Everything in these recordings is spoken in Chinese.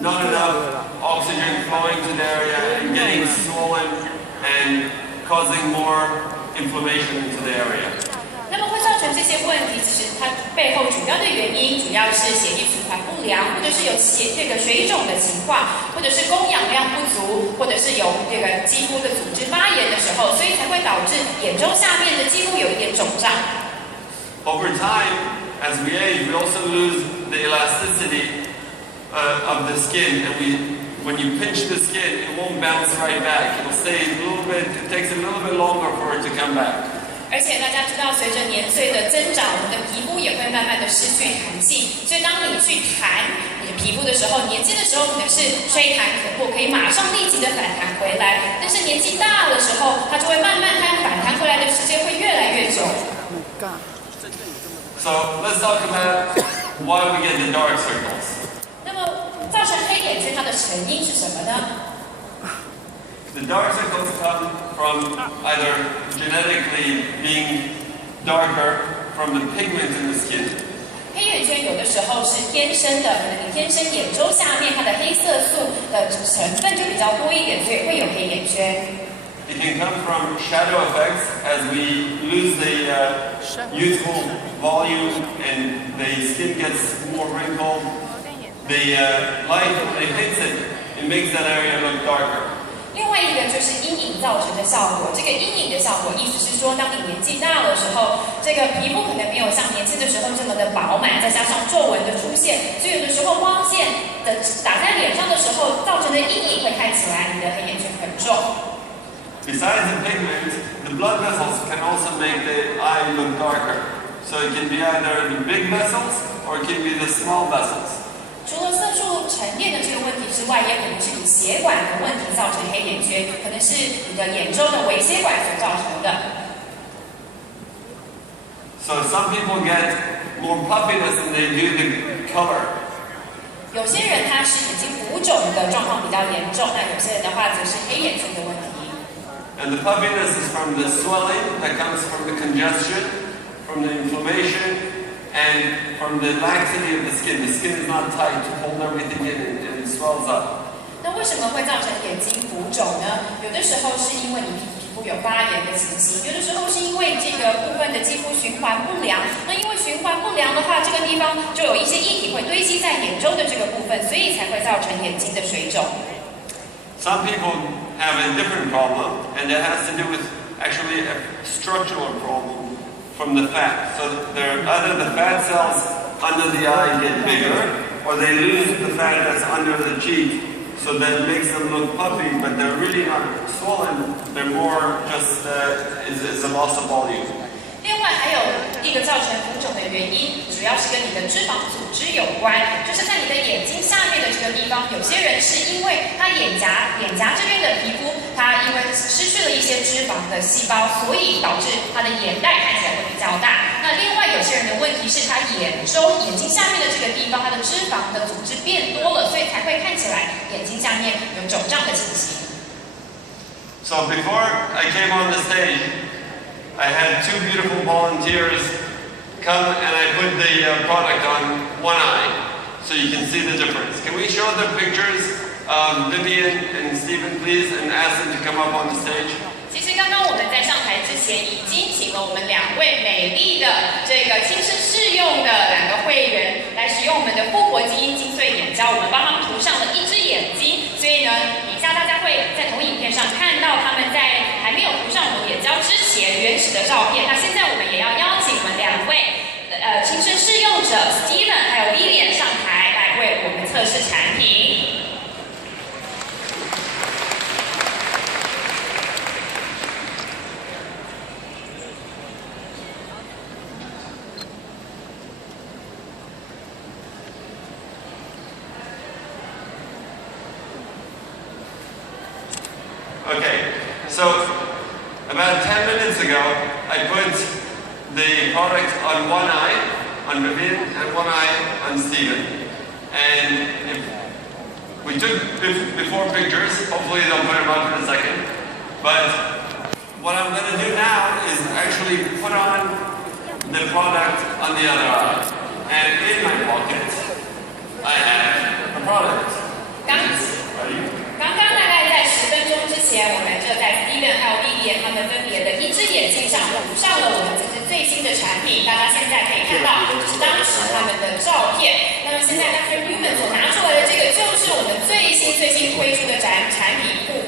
Not enough oxygen flowing to the area and getting swollen and causing more inflammation into the area. 那么会造成这些问题，其实它背后主要的原因主要是血液循环不良，或者是有水肿的情况，或者是供氧量不足，或者是有肌肤的组织发炎的时候，所以才会导致眼周下面的肌肤有一点肿胀。Over time, as we age, we also lose the elasticity of the skin, and when you pinch the skin, it won't bounce right back. It'll stay a little bit. It takes a little bit longer for it to come back. 而且大家知道，随着年岁的增长，我们的皮肤也会慢慢的失去弹性。所以当你去弹你的皮肤的时候，年轻的时候可能是吹弹可破，可以马上立即的反弹回来。但是年纪大的时候，它就会慢慢反弹回来的时间会越来越久。So let's talk about why we get the dark circles. 那么造成黑眼圈它的成因是什么呢？ The dark circles come from either genetically being darker from the pigment in the skin. 黑眼圈有的时候是天生的，可能你天生眼周下面它的黑色素的成分就比较多一点，所以会有黑眼圈。It can come from shadow effects as we lose the youthful volume and the skin gets more wrinkled. The light, when it hits it, it makes that area look darker. 另外一个就是阴影造成的效果，这个阴影的效果意思是说，当你年纪大的时候，这个皮肤可能没有像年轻的时候这么的饱满，再加上皱纹的出现，所以有的时候光线的打在脸上的时候，造成的阴影会看起来你的黑眼圈很重。Besides the pigment, the blood vessels can also make the eye look darker. So it can be either the big vessels or it can be the small vessels. 除了色素沉淀的这个问题之外，也可能是你血管的问题造成黑眼圈，可能是你的眼周的微血管所造成的。So some people get more puffiness than they do the color. 有些人他是眼睛浮肿的状况比较严重，那有些人的话则是黑眼圈的问题。And the puffiness is from the swelling that comes from the congestion, from the inflammation. And from the laxity of the skin is not tight to hold everything in and it swells up. 那为什么会造成眼睛浮肿呢？有的时候是因为你皮肤有发炎的情形，有的时候是因为这个部分的肌肤循环不良。那因为循环不良的话，这个地方就有一些液体会堆积在眼周的这个部分，所以才会造成眼睛的水肿。Some people have a different problem, and it has to do with actually a structural problem. From the fat. So either the fat cells under the eye get bigger, or they lose the fat that's under the cheek, so that makes them look puffy, but they're really not swollen. They're more just is a loss of volume. 另外还有一个造成浮肿的原因，主要是跟你的脂肪组织有关，就是在你的眼睛下面的这个地方，有些人是因为他眼颊这边的皮肤，他因为失去了一些脂肪的细胞，所以导致他的眼袋看起来会比较大。那另外有些人的问题是他眼睛下面的这个地方，它的脂肪的组织变多了，所以才会看起来眼睛下面有肿胀的情形。So before I came on the stage, I had two beautiful volunteers come and I put the product on one eye so you can see the difference. Can we show the pictures of Vivian and Stephen, please, and ask them to come up on the stage? 其实刚刚我们在上台之前已经请了我们两位美丽的这个亲身试用的两个会员来使用我们的复活基因精粹眼胶，我们帮他们涂上了一只眼睛，所以呢，以下大家会在投影片上看到他们在还没有涂上我们眼胶之前原始的照片。那现在我们也要邀请我们两位亲身试用者 Steven 还有 Lilian 上台来为我们测试产品。Okay, so about 10 minutes ago, I put the product on one eye, on Vivian, and one eye on Stephen. And we took before pictures, hopefully they'll put them up in a second. But what I'm going to do now is actually put on the product on the other eye. And in my pocket, I have the product.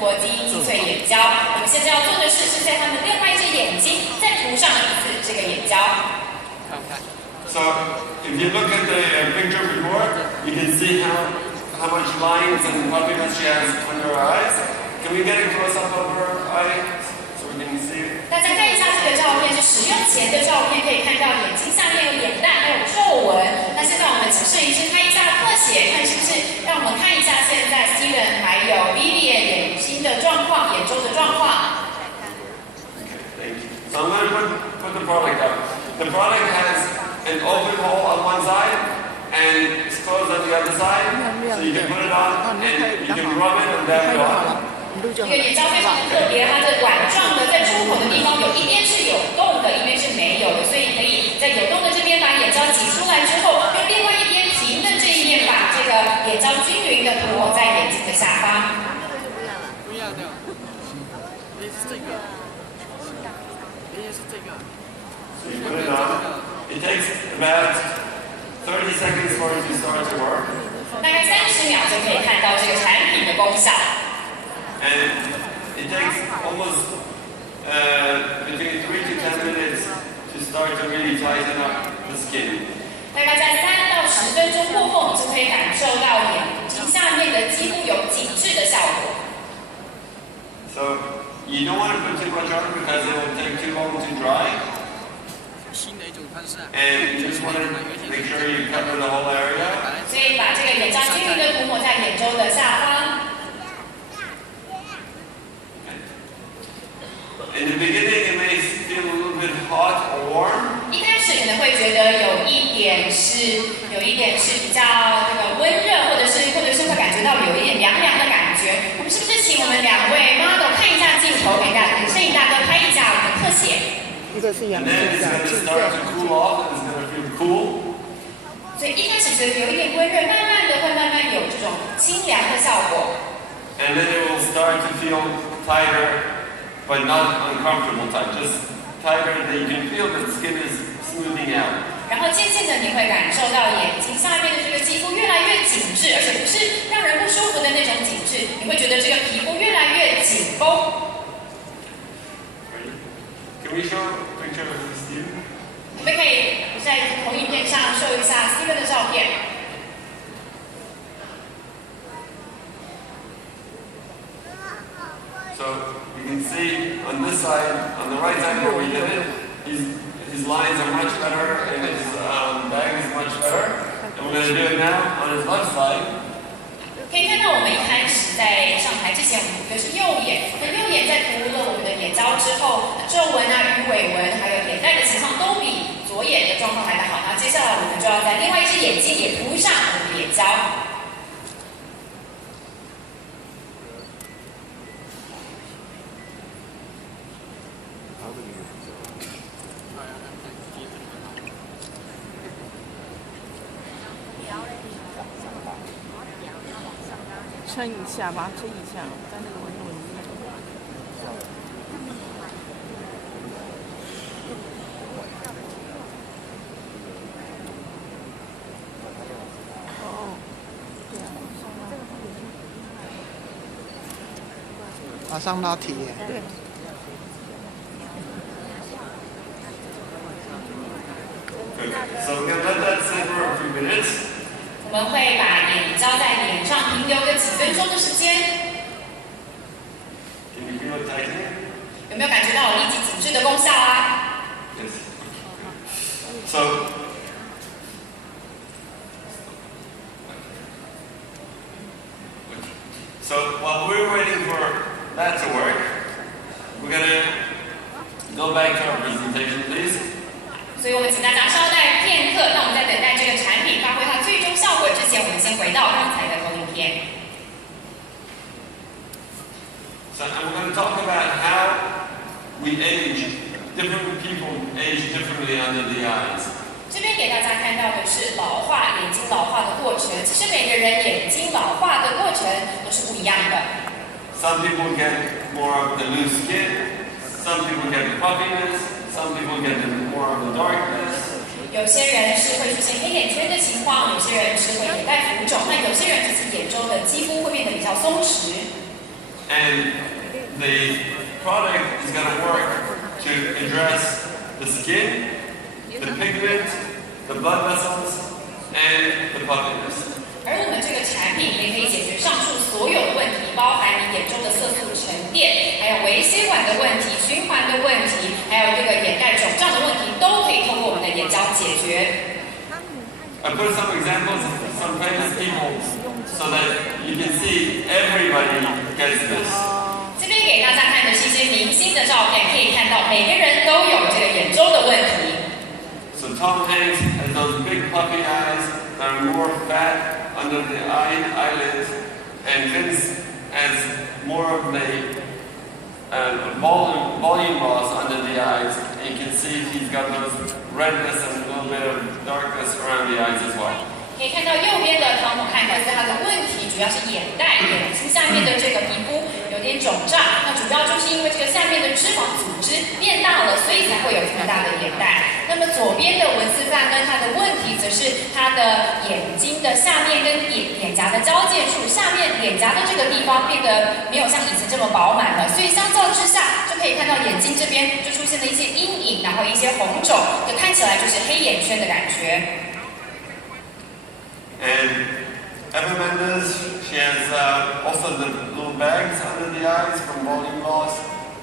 活基因精粹眼胶。我们现在要做的是在他们另外一只眼睛再涂上一次这个眼胶。So if you look at the picture before, you can see how much lines and puffiness she has under her eyes. Can we get a close up of her eye so we can see it? 大家看一下这个照片，是使用前的照片，可以看到眼睛下面有眼袋，还有皱纹。那现在我们请摄影师拍一下特写，看是不是？让我们看一下现在 Steven 还有 Vivian 眼睛的状况，眼周的状况。Okay, thank you. So I'm going to put the product up. The product has an open hole on one side and it's closed on the other side. So you can put it on and you can rub it and dab it on. 这个眼胶非常的特别，它的管状的在出口的地方有一边是有洞的，一边是没有的，所以可以在有洞的这边把眼胶挤出来之后，用另外一边平的这一面把这个眼胶均匀的涂抹在眼睛的下方。不要的，也是这个，也是这个。 So you put it on. It takes about 30 seconds for it to start to work. 大概30秒就可以看到这个产品的功效。 And it takes almost between 3 to 10 minutes to start to really tighten up the skin. 大概在3到10分钟过后，你就可以感受到眼睛下面的肌肤有紧致的效果。So you don't want to put too much on because it will take too long to dry. 新的一种方式。And you just want to make sure you cover the whole area. 所以把这个眼胶均匀的涂抹在眼周的下方。 In the beginning, it may feel a little bit hot or warm. 一开始可能会觉得有一点是比较这个温热，或者是会感觉到有一点凉凉的感觉。我们是不是请我们2位 model 看一下镜头，给摄影大哥拍一下我们的特写？ And then it's going to start to cool off and it's going to feel cool. 所以一开始觉得有一点温热，慢慢的会有这种清凉的效果。 And then it will start to feel tighter. But not uncomfortable tight, just tighter that you can feel the skin is smoothing out. 然后渐渐的你会感受到眼睛下面的这个肌肤越来越紧致，而且不是让人不舒服的那种紧致，你会觉得这个皮肤越来越紧绷。Can we show a picture of Steven? 我们可以在投影片上秀一下 Steven 的照片。 So you can see on this side, on the right side where we did it, his lines are much better and his bag is much better. And we're going to do it now on his left side. 可以看到我们一开始在上台之前，我们涂的是右眼，那右眼在涂了我们的眼胶之后，皱纹啊、鱼尾纹还有眼袋的情况都比左眼的状况来得好。那接下来我们就要在另外一只眼睛也涂上我们的眼胶。 撑一下吧，撑一下，在那个纹路里面。哦，对啊，马上拉提耶。对。 So we're going to let that sit for a few minutes. 我们会把眼胶在脸上停留个几分钟的时间。 Can you feel it tightening? 有没有感觉到立即紧致的功效啊？ Yes. So while we're waiting for that to work, we're going to go back to our presentation, please. 所以我们请大家稍待片刻。那我们在等待这个产品发挥它最终效果之前，我们先回到刚才的投影片。 So I'm going to talk about how we age. Different people age differently under the eyes. 这边给大家看到的是老化眼睛老化的过程。其实每个人眼睛老化的过程都是不一样的。 Some people get more of the loose skin. Some people get the puffiness. Some people get more of the darkness. 有些人是会出现黑眼圈的情况，有些人是会眼袋浮肿，那有些人只是眼周的肌肤会变得比较松弛。And the product is going to work to address the skin, the pigment, the blood vessels, and the puffiness. 而我们这个产品也可以解决上述所有的问题，包含你眼中的色素沉淀，还有微血管的问题、循环的问题，还有这个眼袋肿胀的问题，都可以通过我们的眼胶解决。I put some examples of some famous people so that you can see everybody gets this. 这边给大家看的是一些明星的照片，可以看到每个人都有这个眼周的问题。So Tom Hanks has those big puffy eyes that are more fat under the eyelids, and Vince has more of the volume loss under the eyes. And you can see he's got those redness and a little bit of darkness around the eyes as well. 可以看到右边的汤姆汉克斯，他的问题主要是眼袋、眼睛下面的这个皮肤有点肿胀，那主要就是因为这个下面的脂肪组织变大了，所以才会有这么大的眼袋。那么左边的文斯范跟他的问题，则是他的眼睛的下面跟脸颊的交界处，下面脸颊的这个地方变得没有像以前这么饱满了，所以相较之下，就可以看到眼睛这边就出现了一些阴影，然后一些红肿，就看起来就是黑眼圈的感觉。And Eva Mendes, she has also the little bags under the eyes from volume loss.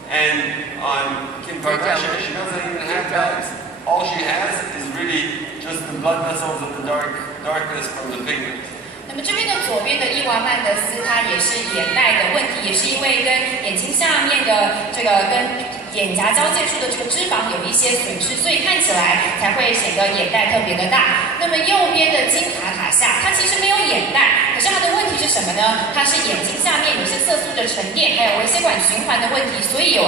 And on Kim Kardashian, she doesn't even have bags. All she has is really just the blood vessels and the darkness from the pigment. 那么这边的左边的伊娃曼德斯，她也是眼袋的问题，也是因为跟眼睛下面的这个跟眼颊交界处的这个脂肪有一些损失，所以看起来才会显得眼袋特别的大。那么右边的金塔塔夏，她其实没有眼袋，可是她的问题是什么呢？她是眼睛下面有些色素的沉淀，还有微血管循环的问题，所以有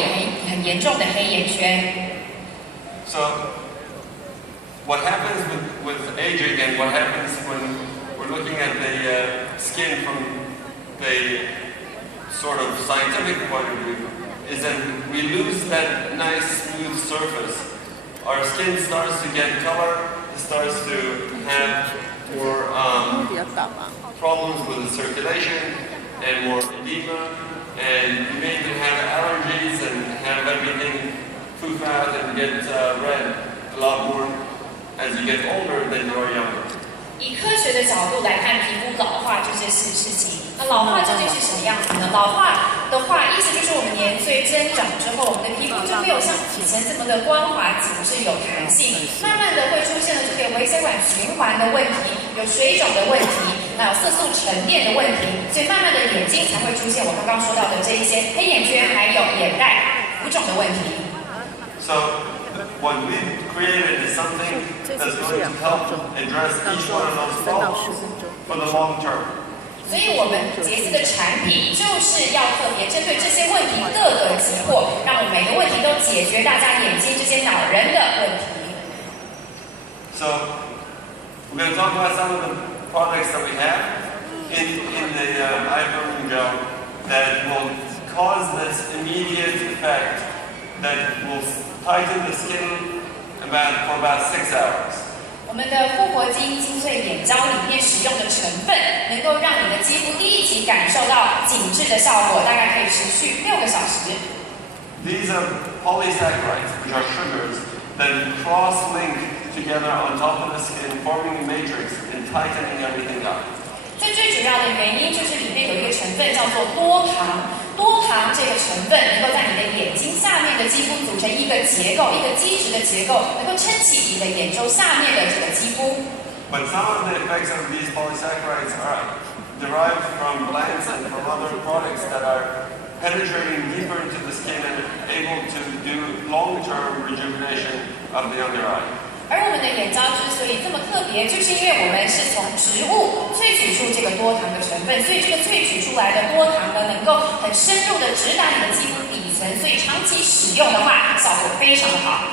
很严重的黑眼圈。So, what happens with aging and what happens when we're looking at the skin from the sort of scientific point of view is that we lose that nice smooth surface. Our skin starts to get color, it starts to have more problems with the circulation and more edema, and you may even have allergies and have everything poof out and get red a lot more as you get older than you are younger. 以科学的角度来看皮肤老化这些事情，那老化究竟是什么样子呢？老化的话，意思就是我们年岁增长之后，我们的皮肤就没有像以前这么的光滑紧致有弹性，慢慢的会出现了这个微血管循环的问题，有水肿的问题，还有色素沉淀的问题，所以慢慢的眼睛才会出现我刚刚说到的这一些黑眼圈，还有眼袋、浮肿的问题。So, what we've created is something that's going to help address each one of those problems for the long term. 所以我们杰斯的产品就是要特别针对这些问题各个击破，让我们每个问题都解决大家眼睛这些恼人的问题。So, we're going to talk about some of the products that we have in the iPhone gel that will cause this immediate effect that will tighten the skin for about 6 hours. 我们的复活基因精粹眼胶里面使用的成分，能够让你的肌肤立即感受到紧致的效果，大概可以持续6个小时。These are polysaccharides, which are sugars that cross-link together on top of the skin, forming a matrix and tightening everything up. 最主要的原因就是里面有一个成分叫做多糖，多糖这个成分能够在你的眼睛下面的肌肤组成一个结构，一个基质的结构，能够撑起你的眼周下面的这个肌肤。But some of the effects of these polysaccharides are derived from plants and from other products that are penetrating deeper into the skin and able to do long-term rejuvenation of the under eye. 而我们的眼胶之所以这么特别，就是因为我们是从植物萃取出这个多糖的成分，所以这个萃取出来的多糖呢，能够很深入的直达你的肌肤底层，所以长期使用的话，效果非常的好。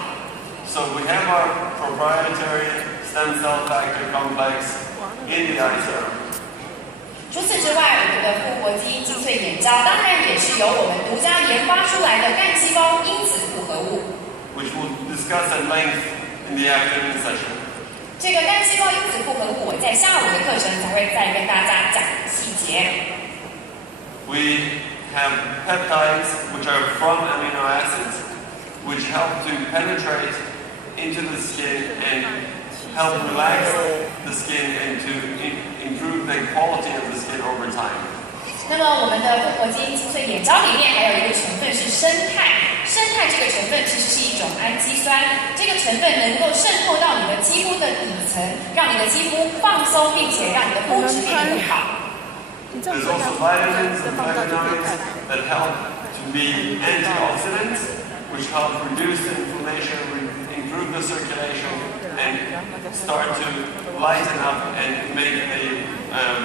So we have our proprietary stem cell factor complex in the eye serum. 除此之外，我们的复活基因精粹眼胶当然也是由我们独家研发出来的干细胞因子复合物， which we'll discuss at length in the afternoon session. 这个干细胞因子复合物，我在下午的课程才会再跟大家讲细节。We have have peptides, which are from amino acids, which help to penetrate into the skin and help relax the skin and to improve the quality of the skin over time. 那么我们的复活基因精粹眼胶里面还有一个成分是生态，生态这个成分其实是一种氨基酸，这个成分能够渗透到你的肌肤的底层，让你的肌肤放松，并且让你的肤质变得更好。There's also vitamins and flavonoids that help to be antioxidants, which help reduce inflammation, improve the circulation, and start to lighten up and make the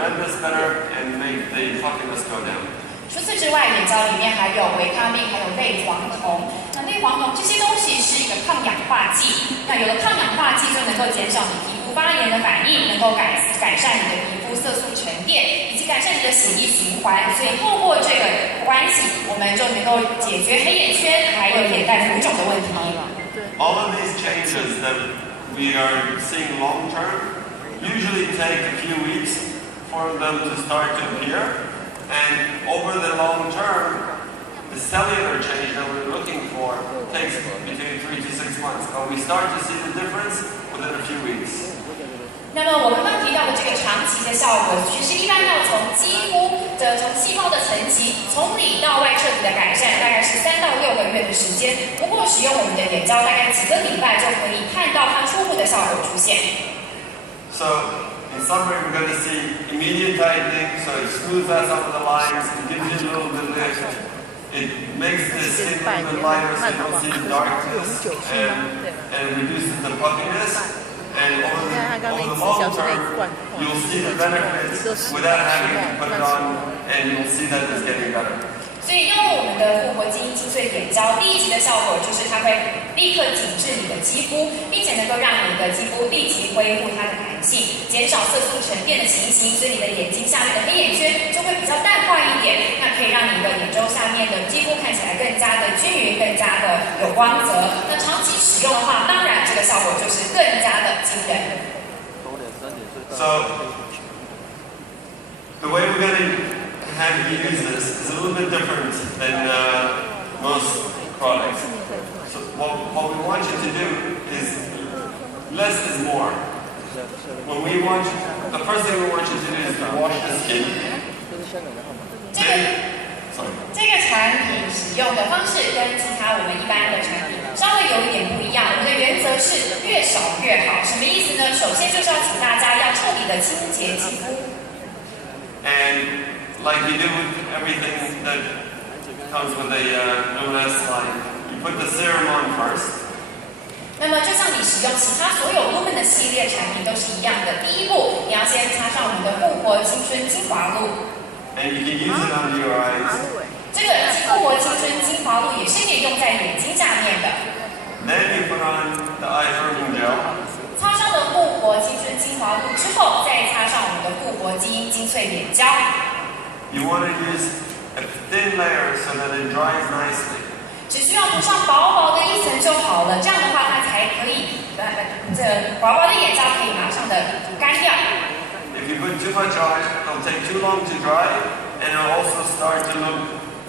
redness better and make the puffiness go down. 除此之外，眼胶里面还有维他命，还有类黄酮。那类黄酮这些东西是一个抗氧化剂，那有了抗氧化剂就能够减少你皮肤发炎的反应，能够改善你的皮肤色素沉淀，以及改善你的血液循环。所以透过这个关系，我们就能够解决黑眼圈还有眼袋浮肿的问题。All of these changes that we are seeing long term usually take a few weeks for them to start to appear, and over the long term, the cellular change that we're looking for takes between 3 to 6 months, but we start to see the difference within a few weeks. 那么我刚刚提到的这个长期的效果，其实一般要从肌肤的从细胞的层级从里到外彻底的改善，大概是3到6个月的时间。不过使用我们的眼胶，大概几个礼拜就可以看到它初步的效果出现。So in summary, we're going to see immediate tightening, so it smooths out some of the lines, it gives you a little bit of lift, it makes the skin a little bit lighter so you don't see the darkness, and reduces the puffiness. And over the long term, you'll see the benefits without having to put it on, and you'll see that it's getting better. 所以用我们的复活基因精粹眼胶，第一级的效果就是它会立刻紧致你的肌肤，并且能够让你的肌肤立即恢复它的弹性，减少色素沉淀的情形，所以你的眼睛下面的黑眼圈就会比较淡化一点，那可以让你的眼周下面的肌肤看起来更加的均匀，更加的有光泽。那长期使用的话，当然这个效果就是更加的惊人。So the way we're going to have you use this is a little bit different than most products. So what we want you to do is less is more. The first thing we want you to do is to wash the skin. 这个产品使用的方式跟其他我们一般的产品稍微有一点不一样。我们的原则是越少越好。什么意思呢？首先就是要请大家要彻底的清洁肌肤。And like you do with everything that comes with a luminous line, you put the serum on first. 那么就像你使用其他所有 Lumen 的系列产品都是一样的，第一步你要先擦上我们的复活青春精华露。And you can use it under your eyes. 这个复活青春精华露也是可以用在眼睛下面的。Then you put on the eye firming gel. 擦上了复活青春精华露之后，再擦上我们的复活基因精粹眼胶。You want to use a thin layer so that it dries nicely. 只需要涂上薄薄的一层就好了，这样的话它才可以，这薄薄的眼胶可以马上的干掉。If you put too much on, it'll take too long to dry, and it'll also start to look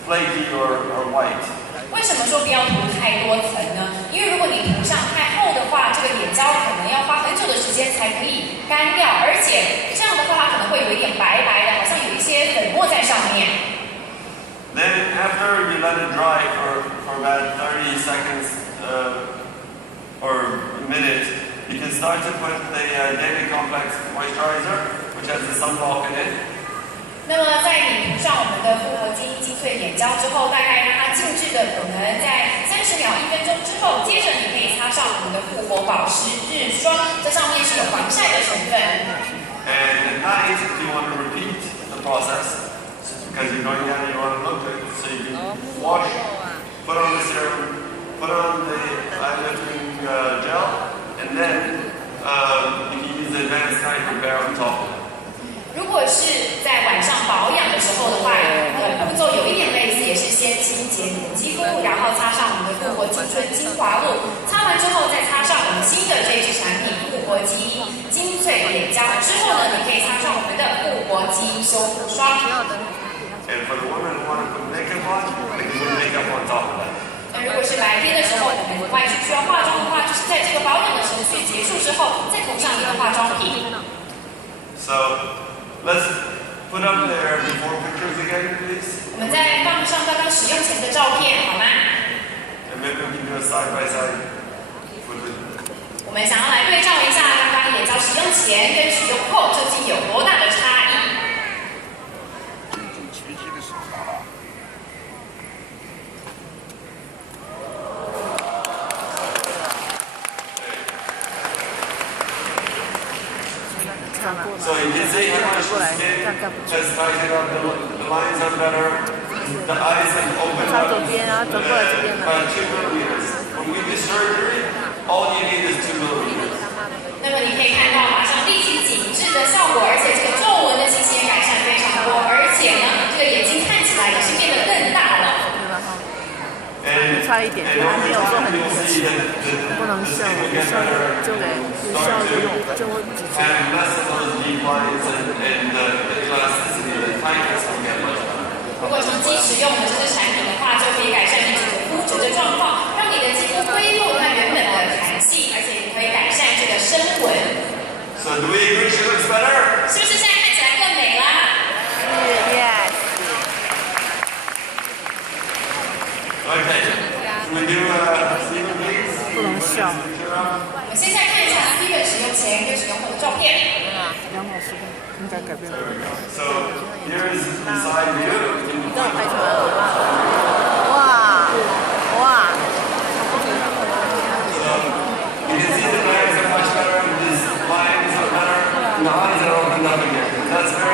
flaky or white. 为什么说不要涂太多层呢？因为如果你涂上太厚的话，这个眼胶可能要花很久的时间才可以干掉，而且这样的话它可能会有一点白白的，好像有一些粉末在上面。Then after you let it dry for about 30 seconds or a minute, you can start to put the Daily Complex Moisturizer, which has the sunblock in it. 那么在你涂上我们的复活基因精粹眼胶之后，大概让它静置的可能在30秒、1分钟之后，接着你可以擦上我们的复活保湿日霜，这上面是有防晒的成分。And at night, you want to repeat the process because you're going down and you want to look good. So you can wash, put on the serum, put on the eye lifting gel, and then you can use the advanced night repair on top of it. 如果是在晚上保养的时候的话，步骤有一点类似，也是先清洁你的肌肤，然后擦上我们的复活青春精华露，擦完之后再擦上我们新的这一支产品复活基因精粹眼胶，之后呢，你可以擦上我们的复活基因修复霜。And for the women who want to put makeup makeup on top of that. 那如果是白天的时候，我们外出需要化妆的话，就是在这个保养的程序结束之后，再涂上一个化妆品。So let's put up their before pictures again, please. 我们再放上刚刚使用前的照片，好吗？ And maybe we can do a side by side photo. 我们想要来对照一下刚刚眼胶使用前跟使用后究竟有多大的差异。 So you can see how much the skin has tightened up, the lines are better, the eyes have opened up about 2 millimeters. When we do surgery, all you need is 2 millimeters. 那么你可以看到马上立即紧致的效果，而且这个皱纹的情形也改善非常多，而且呢，这个眼睛看起来也是变得更大了。 差一点，还没有说很不能笑，笑就给笑就会几次。 And less of those deep lines and the elasticity, the tightness will get much better. 如果长期使用我们这支产品的话，就可以改善你整个肤质的状况，让你的肌肤恢复它原本的弹性，而且也可以改善这个深纹。 So do we agree she looks better? 是不是现在看起来更美啦？ Yes。 Okay. We do Stephen, please. 不能笑。我们现在看一下 Steven 使用前跟使用后的照片。杨老师应该改变。 So here is the side view. 让我拍出来了。哇哇！ You can see the legs are much better, these lines are better, and the eyes are opened up again. That's very